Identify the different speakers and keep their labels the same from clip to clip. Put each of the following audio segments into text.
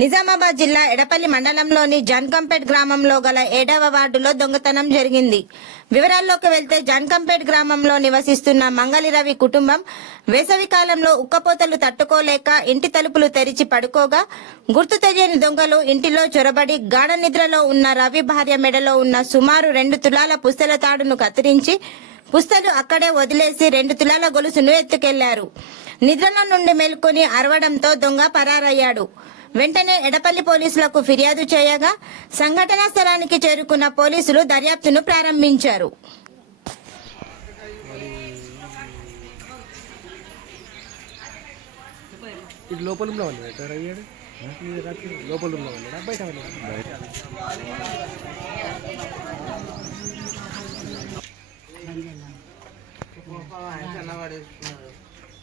Speaker 1: నిజామాబాద్ జిల్లా ఎడపల్లి మండలంలోని జన్కంపేట్ గ్రామంలో గల ఏడవ వార్డులో దొంగతనం జరిగింది వివరాల్లోకి వెళ్తే జన్కంపేట్ గ్రామంలో నివసిస్తున్న మంగలి రవి కుటుంబం వేసవికాలంలో ఉక్కపోతలు తట్టుకోలేక ఇంటి తలుపులు తెరిచి పడుకోగా గుర్తు తెలియని దొంగలు ఇంటిలో చొరబడి గాఢ నిద్రలో ఉన్న రవి భార్య మెడలో ఉన్న సుమారు రెండు తులాల పుస్తల తాడును కత్తిరించి పుస్తలు అక్కడే వదిలేసి రెండు తులాల గొలుసును ఎత్తుకెళ్లారు నిద్రలో నుండి మేల్కొని అరవడంతో దొంగ పరారయ్యాడు వెంటనే ఎడపల్లి పోలీసులకు ఫిర్యాదు చేయగా సంఘటనా స్థలానికి చేరుకున్న పోలీసులు దర్యాప్తును ప్రారంభించారు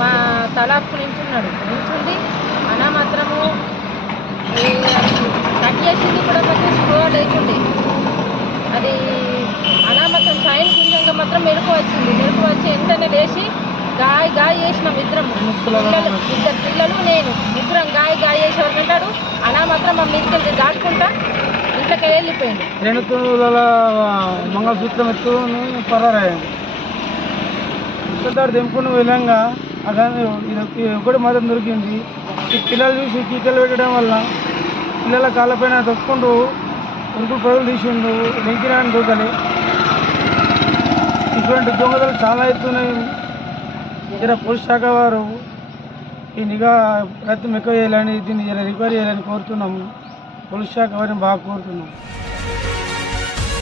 Speaker 2: మా తలాపు నించున్నాడు నించుండి అనా మాత్రము కట్ చేసింది కూడా కొంచెం స్లో లేకుండి అది అనా మాత్రం సైన్ కుంజంగ మాత్రం మెరుపు వచ్చింది మెరుపు వచ్చి వెంటనే లేచి గాయ గాయ చేసినాం ఇద్దరం పిల్లలు ఇద్దరు పిల్లలు నేను ఇద్దరం గాయ గాయ చేసేవారు అంటాడు అలా మాత్రం మా మిత్రులు దాటుకుంటా ఇంట్లోకి వెళ్ళిపోయింది
Speaker 3: రెండు తులాల మంగళసూత్రం ఎత్తు పరారాయండి ఇక్కడ దింపును విధంగా అక్కడ ఇది ఒకటి మాత్రం దొరికింది ఈ పిల్లలు చూసి కీకలు పెట్టడం వల్ల పిల్లల కాళ్ళపైన తొక్కుంటూ ఉరుకు పరుగులు తీసిండు వెంకిరాని దొంగలు ఇటువంటి దొంగతలు చాలా అవుతున్నాయి ఇక్కడ పోలీస్ శాఖ వారు ఈ నిఘా ప్రయత్నం ఎక్కువ చేయాలని దీన్ని రిక్వైర్ చేయాలని కోరుతున్నాము పోలీస్ శాఖ వారిని బాగా కోరుతున్నాము